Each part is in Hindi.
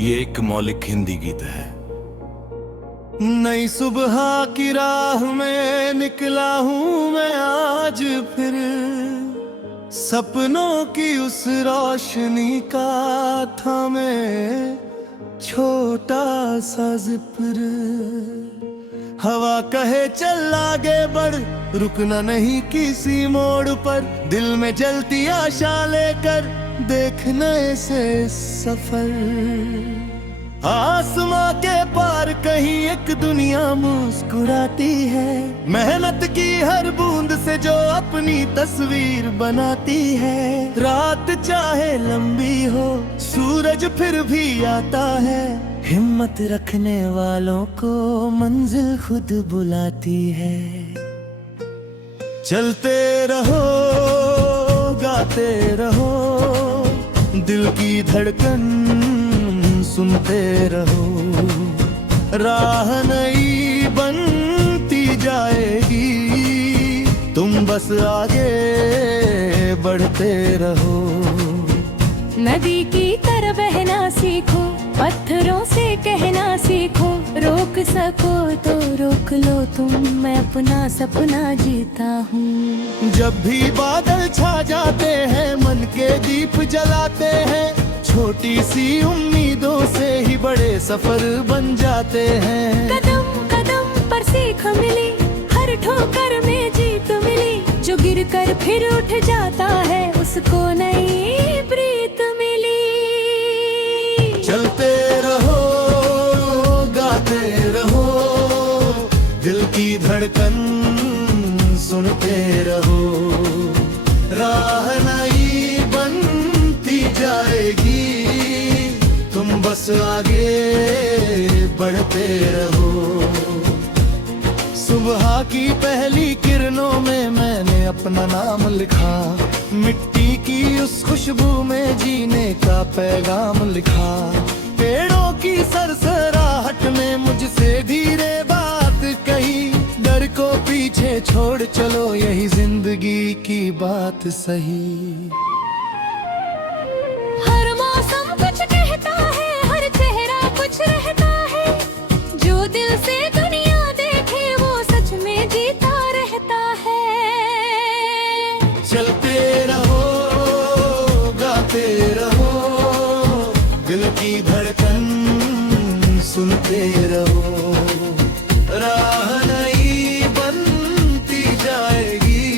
ये एक मौलिक हिंदी गीत है। नई सुबह की राह में निकला हूँ मैं आज फिर, सपनों की उस रोशनी का था मैं छोटा सा जिक्र। हवा कहे चल आगे बढ़, रुकना नहीं किसी मोड़ पर, दिल में जलती आशा लेकर देखने से सफर। आसमां के पार कहीं एक दुनिया मुस्कुराती है, मेहनत की हर बूंद से जो अपनी तस्वीर बनाती है। रात चाहे लंबी हो, सूरज फिर भी आता है, हिम्मत रखने वालों को मंजिल खुद बुलाती है। चलते रहो गाते रहो, दिल की धड़कन सुनते रहो, राह नई बनती जाएगी, तुम बस आगे बढ़ते रहो। नदी की तरह बहना सीखो, पत्थरों से कहना सीखो, रोक सको तो रोक लो तुम, मैं अपना सपना जीता हूँ। जब भी बादल छा जाते हैं, मन के दीप जलाते हैं, छोटी सी उम्मीदों से ही बड़े सफर बन जाते हैं। कदम कदम पर सीख मिली, हर ठोकर में जीत मिली, जो गिर कर फिर उठ जाता है उसको नई प्रीत मिली। चलते रहो गाते रहो, दिल की धड़कन सुनते रहो, राह नई बनती जाएगी, तुम बस आगे बढ़ते रहो। सुबह की पहली किरणों में मैंने अपना नाम लिखा, मिट्टी की उस खुशबू में जीने का पैगाम लिखा। पेड़ों की सरसराहट में मुझसे धीरे बात कही, डर को पीछे छोड़ चलो यही जिंदगी की बात सही। हर मौसम कुछ कहता है, हर चेहरा कुछ रहता है, जो दिल से दुनिया देखे वो सच में जीता रहता है। चलते रहो गाते रहो, दिल की धड़कन सुनते रहो, राह नई बनती जाएगी,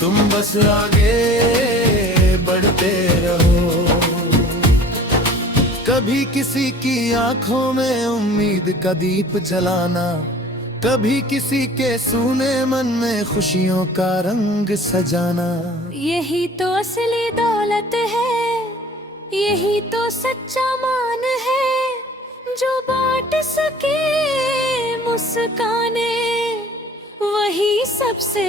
तुम बस आगे बढ़ते रहो। कभी किसी की आंखों में उम्मीद का दीप जलाना, कभी किसी के सूने मन में खुशियों का रंग सजाना। यही तो असली दौलत है, यही तो सच्चा मान है, जो बांट सके मुस्काने वही सबसे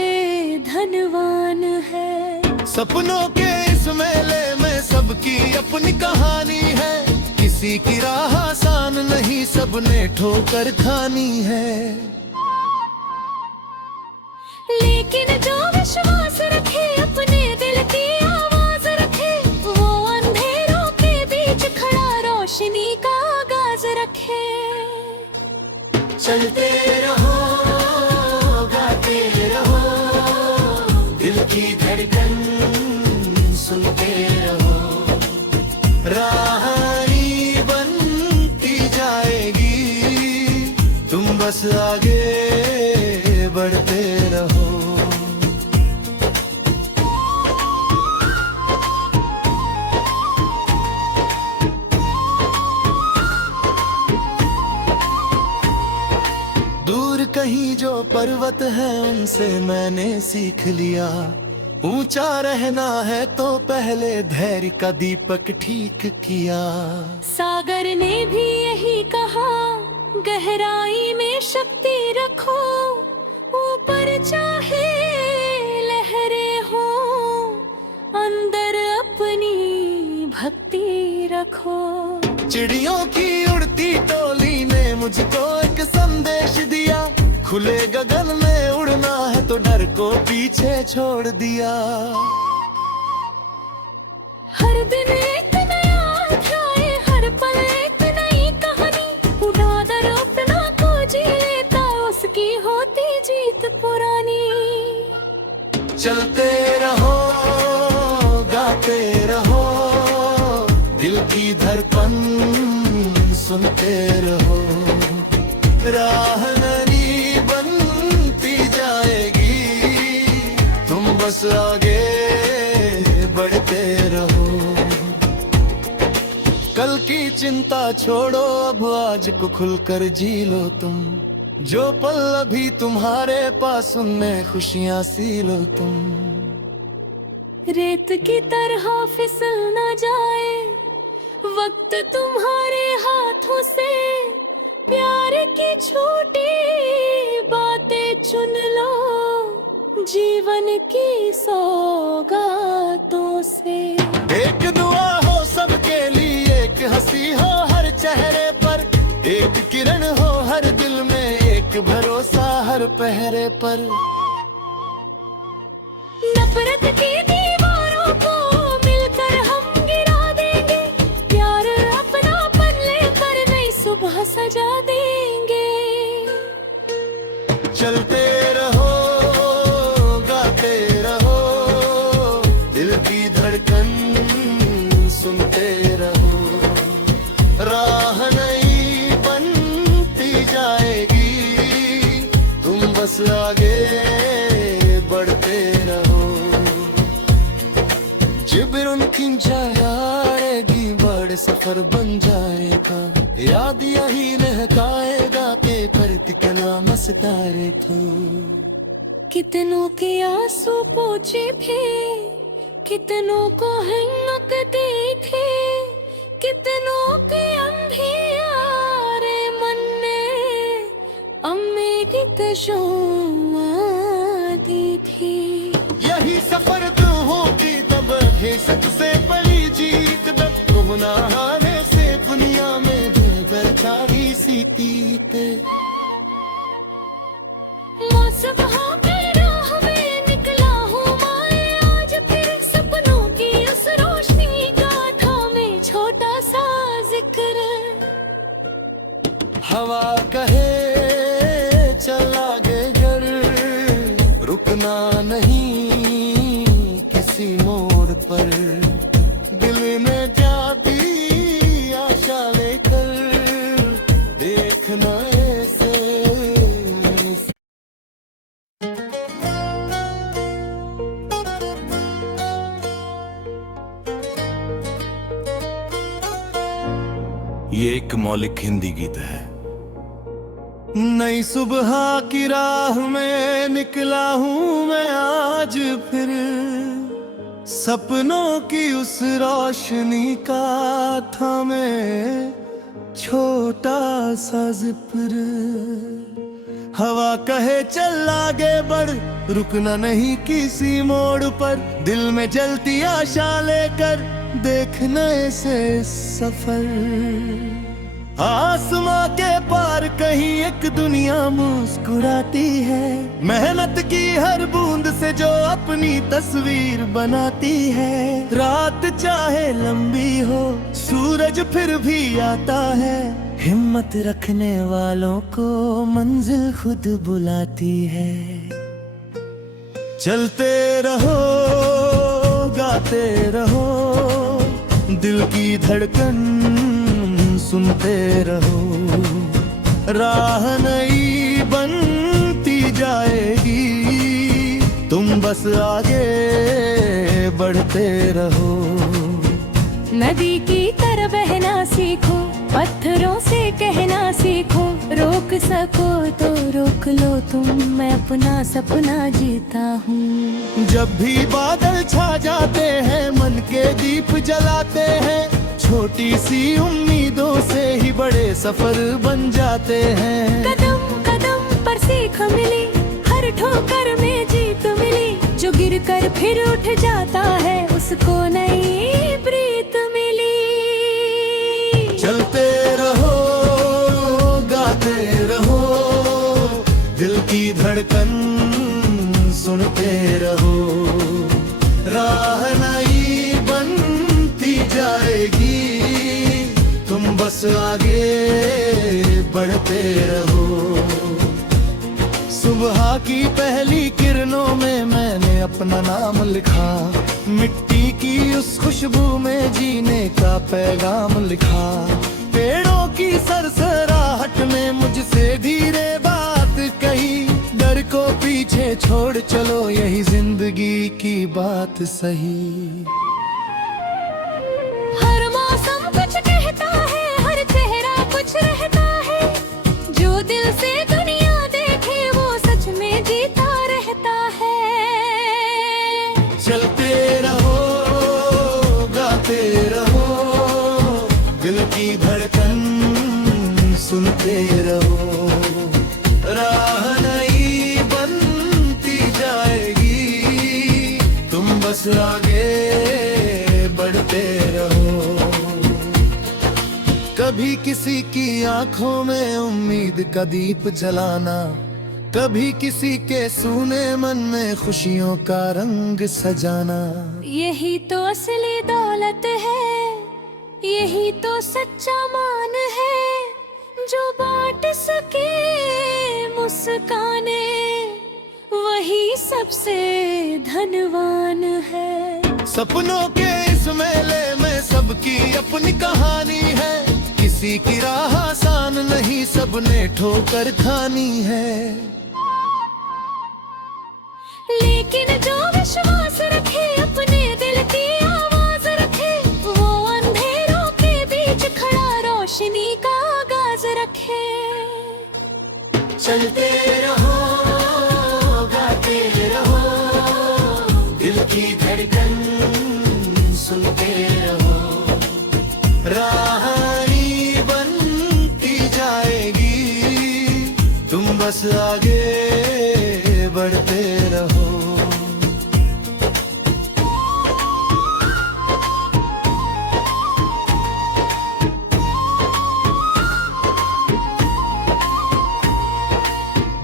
धनवान है। सपनों के इस मेले में सबकी अपनी कहानी है, किसी की राह आसान नहीं, सबने ठोकर खानी है। लेकिन जो विश्वास रखे, अपने दिल की आवाज रखे, वो अंधेरों के बीच खड़ा रोशनी का आगाज रखे। चलते रहो गाते रहो, दिल की धड़कन सुनते रहो, राह नई बनती जाएगी, तुम बस आगे बढ़ते रहो। दूर कहीं जो पर्वत है उनसे मैंने सीख लिया, ऊंचा रहना है तो पहले धैर्य का दीपक ठीक किया। सागर ने भी यही कहा, गहराई में शक्ति रखो, ऊपर चाहे लहरें हो, अंदर अपनी भक्ति रखो। चिड़ियों की उड़ती टोली ने मुझको एक संदेश दिया, खुले गगन में उड़ना है तो डर को पीछे छोड़ दिया। हर दिन एक नया अध्याय, हर हर पल एक नई कहानी, उड़ा दर अपना को जी लेता, उसकी होती जीत पुरानी। चलते रहो गाते रहो, दिल की धड़कन सुनते रहो, राह नई बनती जाएगी, तुम बस आगे बढ़ते रहो। कल की चिंता छोड़ो, अब आज को खुलकर जी लो तुम, जो पल अभी तुम्हारे पास उनमें खुशियां सी लो तुम। रेत की तरह फिसल न जाए वक्त तुम्हारे हाथों से, प्यार की छोटी बातें चुन लो जीवन की सौगातों से। एक दुआ हो सबके लिए, एक हंसी हो हर चेहरे पर, एक किरण हो हर दिल में, एक भरोसा हर पहरे पर। नफरत की दीवारों को मिलकर हम गिरा देंगे, प्यार अपनापन लेकर नई सुबह सजा देंगे। चलते रहो गाते रहो, दिल की धड़कन सुनते रहो, राह नई बनती जाएगी, तुम बस आगे बढ़ते रहो। जिब्रुन खिंचाएगी बड़े सफर बन जाएगा, याद यही महकाएगा के करती कला मस्तारे थो। कितनों के आंसू पोछे भी, कितनों को हिम्मत देखे, कितनों के अंधियारे मन ने अमेरित दी थी। यही सफर तो होगी तब है सबसे बड़ी जीत, दब गुमनाहारे से दुनिया में दिल चारी सी तीते। मौसम पे राह में निकला हूँ मैं आज फिर, सपनों की उस रोशनी का था मैं छोटा सा जिक्र। हवा कहे चल आगे जर, रुकना नहीं किसी मोड़ पर, दिल में जाती आशा लेकर, देखना ऐसे। ये एक मौलिक हिंदी गीत है। नई सुबह की राह में निकला हूँ मैं आज फिर, सपनों की उस रोशनी का था मैं छोटा सा जिक्र। हवा कहे चल आगे बढ़, रुकना नहीं किसी मोड़ पर, दिल में जलती आशा लेकर देखना ऐसे सफर। आसमां के पार कहीं एक दुनिया मुस्कुराती है, मेहनत की हर बूंद से जो अपनी तस्वीर बनाती है। रात चाहे लंबी हो सूरज फिर भी आता है, हिम्मत रखने वालों को मंजिल खुद बुलाती है। चलते रहो गाते रहो, दिल की धड़कन सुनते रहो, राह नई बनती जाएगी, तुम बस आगे बढ़ते रहो। नदी की तरह बहना सीखो, पत्थरों से कहना सीखो, रोक सको तो रोक लो तुम, मैं अपना सपना जीता हूँ। जब भी बादल छा जाते हैं मन के दीप जलाते हैं, छोटी सी उम्मीदों से ही बड़े सफर बन जाते हैं। कदम कदम पर सीख मिली, हर ठोकर में जीत मिली, जो गिर कर फिर उठ जाता है उसको नई प्रीत मिली। चलते रहो गाते रहो, दिल की धड़कन सुनते रहो, राह नई बनती जाएगी, तुम सुबह की पहली किरणों में मैंने अपना नाम लिखा, मिट्टी की उस खुशबू में जीने का पैगाम लिखा। पेड़ों की सरसराहट में मुझसे धीरे बात कही, डर को पीछे छोड़ चलो यही जिंदगी की बात सही। हर मौसम कुछ कहता है, हर चेहरा कुछ रहता है, जो दिल से दुनिया देखे वो सच में जीता रहता है। चलते रहो गाते रहो, दिल की धड़कन सुनते रहो, राह नई बनती जाएगी, तुम बस आगे बढ़ते रहो। कभी किसी की आंखों में उम्मीद का दीप जलाना, कभी किसी के सूने मन में खुशियों का रंग सजाना। यही तो असली दौलत है, यही तो सच्चा मान है, जो बांट सके मुस्काने वही सबसे धनवान है। सपनों के इस मेले में सबकी अपनी कहानी है, किसी की राह आसान नहीं, सबने ठोकर खानी है। लेकिन जो विश्वास रखे, अपने दिल की आवाज रखे, वो अंधेरों के बीच खड़ा रोशनी का आगाज रखे। चलते रहो गाते रहो, दिल की धड़कन सुनते रहो, राह नई बनती जाएगी, तुम बस आगे बढ़ते रहो।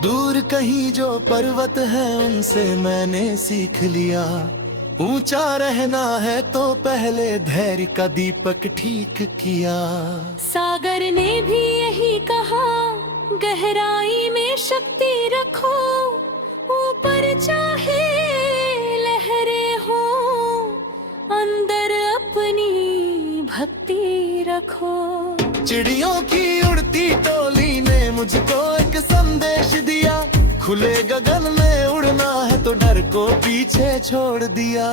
दूर कहीं जो पर्वत है उनसे मैंने सीख लिया, ऊंचा रहना है तो पहले धैर्य का दीपक ठीक किया। सागर ने भी यही कहा, गहराई में शक्ति रखो, ऊपर चाहे लहरें हो, अंदर अपनी भक्ति रखो। चिड़ियों की उड़ती टोली ने मुझको एक संदेश दिया, खुले गगन में उड़ना है तो डर को पीछे छोड़ दिया।